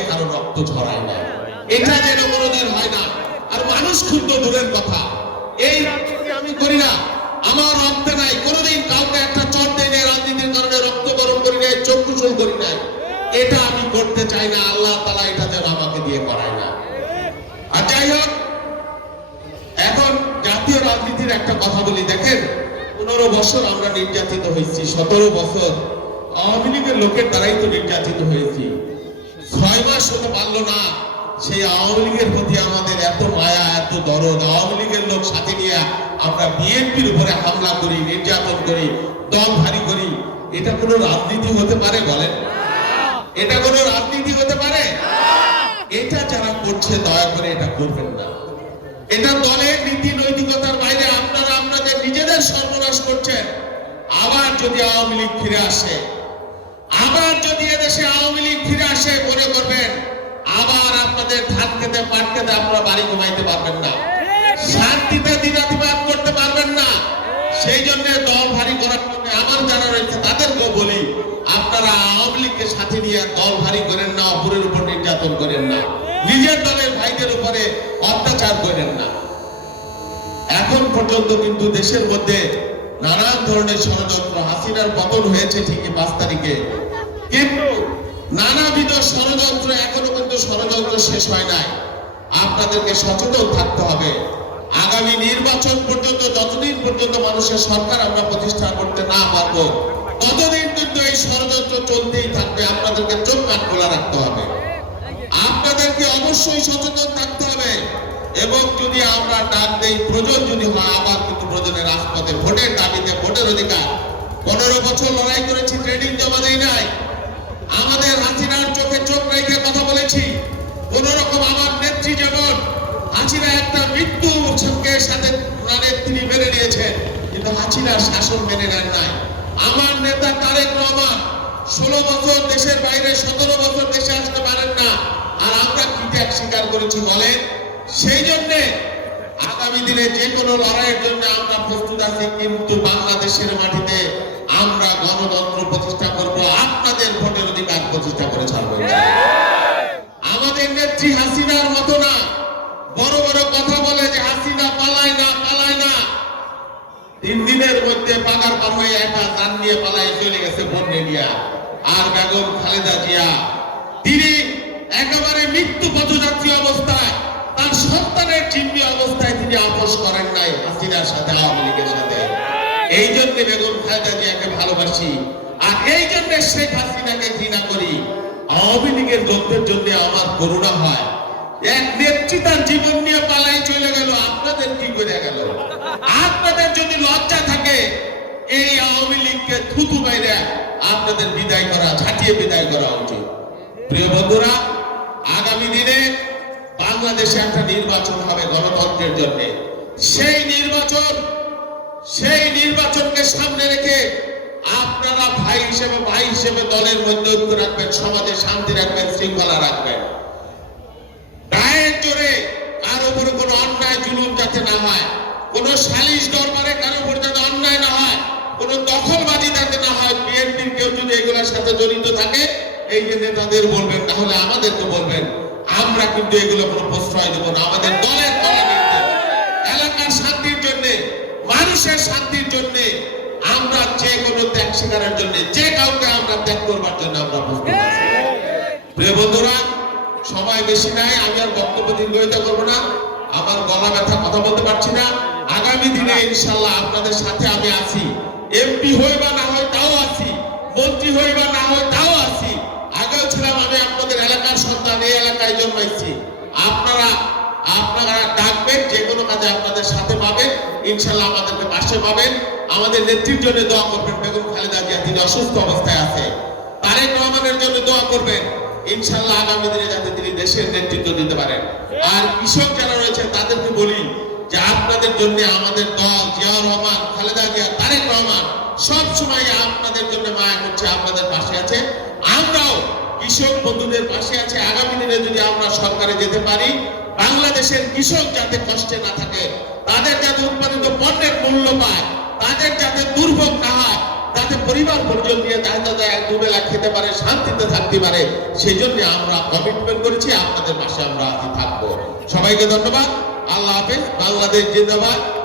দিয়ে কারো রক্ত ঝরায় না, এটা যেন কোনোদিন হয় না। আর মানুষ ক্ষুদ্র দূরের কথা, এই রাজনীতি আমি করি না, আমার রক্তে নাই, কোনোদিন কাউকে একটা চট দেয় নাই, রাজনীতির কারণে রক্ত গরম করি নাই, চক্ষু চুল করি নাই, এটা আমি করতে চাই না। আল্লাহ তাআলা এটা যেন আমাকে দিয়ে করায় না। আর যাই হোক, এখন জাতীয় রাজনীতির একটা কথা বলি। দেখেন, 15 বছর আমরা নির্যাতিত হয়েছি, 17 বছর আওয়ামী লীগের লোকের দ্বারাই তো নির্যাতিত হয়েছি। 6 মাস হতে পারলো না সেই আওয়ামী লীগের প্রতি আমাদের এত মায়া, এত দরদ। আওয়ামী লীগের লোক সাথে নিয়ে আমরা বিএনপির উপরে হামলা করি, নির্যাতন করি, দল ভারী করি। এটা কোনো রাজনীতি হতে পারে বলেন? এটা কোনো রাজনীতি হতে পারে? এটা যারা করছে দয়া করে এটা করবেন না। এটা দলের নীতি নৈতিকতার বাইরে। আপনারা আপনাদের নিজেদের সর্বনাশ করছেন। আবার যদি আওয়ামী লীগ ফিরে আসে, আবার যদি এদেশে আওয়ামী লীগ ফিরে আসে, মনে করবেন আবার আপনাদের ধান খেতে পাট খেতে আপনারা বাড়ি ঘুমাইতে পারবেন না, শান্তিতে দিনাতিপাত করতে পারবেন না। সেই জন্য দল ভারী করার জন্য আমার জানা রয়েছে, তাদেরকেও বলি, আপনারা আওয়ামী লীগকে সাথে নিয়ে দল ভারী করেন না, অপরের উপর নির্যাতন করেন না, নিজের দলের ভাইদের উপরে অত্যাচার করেন না। এখন পর্যন্ত কিন্তু দেশের মধ্যে নানান ধরনের ষড়যন্ত্র, হাসিনার পতন হয়েছে ঠিকই 5 তারিখে, কিন্তু নানাবিধ ষড়যন্ত্র, এখনো কিন্তু ষড়যন্ত্র শেষ হয় নাই। আপনাদেরকে সচেতন থাকতে হবে। আগামী নির্বাচন পর্যন্ত, যতদিন পর্যন্ত মানুষের সরকার আমরা প্রতিষ্ঠা করতে না পারবো, ততদিন কিন্তু এই ষড়যন্ত্র চলতেই থাকবে। আপনাদেরকে চোখ কান খোলা রাখতে হবে, আপনাদেরকে অবশ্যই সচেতন থাকতে হবে। এবং যদি আমরা ডাক দেই, প্রয়োজন যদি হয়, আবার কিন্তু প্রয়োজনে রাজপথে ভোটের দাবিতে, ভোটের অধিকার। 15 বছর লড়াই করেছি, ট্রেনিং জমা দেই নাই। আমাদের হাসিনার চোখে চোখ রেখে কথা বলেছি। কোন রকম আমার নেত্রী যেমন হাসিনা একটা মৃত্যুকে সাথে তিনি মেনে নিয়েছেন, কিন্তু হাসিনার শাসন মেনে নেন নাই। আমার নেতা তারেক রহমান 16 বছর দেশের বাইরে, 17 বছর দেশে আসতে পারেন না। আর আমরা কি ত্যাগ স্বীকার করেছি বলেন? সেই জন্য আগামী দিনে যে কোনো লড়াইয়ের জন্য আমরা প্রস্তুত আছি, কিন্তু বাংলাদেশের মাটিতে আমরা গণতন্ত্র প্রতিষ্ঠা করব, আপনাদের ভোটের অধিকার প্রতিষ্ঠা করে ছাড়ব। আমাদের নেত্রী হাসিনার মতো না, বড় বড় কথা বলে যে হাসিনা পালায় না, পালায় না। 3 দিনের মধ্যে পাগার পার হয়ে একা যান নিয়ে পালায় চলে গেছে বন্যে নিয়ে। আর বেগম খালেদা জিয়া, তিনি একেবারে মৃত্যু পথযাত্রী অবস্থায়, তার সন্তানের চিহ্নি অবস্থায় তিনি আপোষ করেন নাই হাসিনার সাথে, আওয়ামী লীগের সাথে। এই জন্য বেগম খালেদা জিয়াকে ভালোবাসি, আর এই জন্য শেখ হাসিনাকে ঘৃণা করি। আওয়ামী লীগের লোকদের জন্য আমার করুণা হয়। এক নেত্রী তার জীবন নিয়ে পালাই চলে গেল, আপনাদের কি করে গেল? আপনাদের যদি লজ্জা থাকে, এই আওয়ামী লীগকে থুতু বাইরে আপনাদের বিদায় করা, ঝাঁটিয়ে বিদায় করা উচিত। প্রিয় বন্ধুরা, আগামী দিনে বাংলাদেশে একটা নির্বাচন হবে গণতন্ত্রের জন্য। সেই নির্বাচনকে সামনে রেখে আপনারা ভাই হিসেবে দলের মধ্যে ঐক্য রাখবেন, সমাজে শান্তি রাখবেন, শৃঙ্খলা রাখবেন। গায়ের জোরে কারো উপরে কোনো অন্যায় জুলুম যাতে না হয়, কোন সালিশ দরবারে কারো উপর যাতে অন্যায় না হয়, কোন দখলবাজি যাতে না হয়। বিএনপির কেউ যদি এগুলোর সাথে জড়িত থাকে, এই যে নেতাদের বলবেন, তাহলে আমাদেরকে বলবেন। আমরা কিন্তু এগুলো কোনো প্রশ্রয় দেব না। আমাদের দলের এলাকার শান্তির জন্য, মানুষের শান্তির জন্য আমরা যে কোনো ত্যাগ স্বীকারের জন্য, যে কাউকে আমরা ত্যাগ করবার জন্য আমরা প্রস্তুত আছি। প্রিয় বন্ধুরা, সময় বেশি নাই, আমি আর বক্তব্য দীর্ঘায়িত করবো না। আমার গলা ব্যথা, কথা বলতে পারছি না। আগামী দিনে ইনশাল্লাহ আপনাদের সাথে আমি আছি। এমপি হই বা না হয় তাও আছি, মন্ত্রী হই বা না হয় তাও আছি। আগেও ছিলাম, আমি আপনাদের এলাকার সন্তান, এই এলাকায় জন্মাইছি। আপনারা ডাকবেন, যে কোনো কাজে আপনাদের সাথে পাবেন, ইনশাল্লাহ আমাদেরকে পাশে পাবেন। আমাদের নেত্রীর জন্য দোয়া করবেন। বেগম খালেদা জিয়া, তিনি অসুস্থ অবস্থায় আছে, তারেক রহমানের জন্য দোয়া করবেন, ইনশাল্লাহ আগামী দিনে যাতে তিনি দেশের নেতৃত্ব দিতে পারেন। আর কৃষক যারা রয়েছে তাদেরকে বলি যে আপনাদের জন্য আমাদের দল, জিয়াউর রহমান, খালেদা জিয়া, তারেক রহমান সব সময় আপনাদের জন্য মায়া করছে, আপনাদের পাশে আছে। আমরাও কৃষক বন্ধুদের পাশে আছে। আগামী দিনে যদি আমরা সরকারে যেতে পারি, বাংলাদেশের কৃষক যাতে কষ্টে না থাকে, তাদের যাতে উৎপাদিত পণ্যের মূল্য পায়, তাদের যাতে দুর্ভোগ না হয়, যাতে যাতে পরিবার পরিজন নিয়ে তাদের এক দুবেলা খেতে পারে, শান্তিতে থাকতে পারে, সেই জন্য আমরা কমিটমেন্ট করেছি আপনাদের পাশে আমরা থাকবো। সবাইকে ধন্যবাদ। আল্লাহ হাফেজ। বাংলাদেশ জিন্দাবাদ।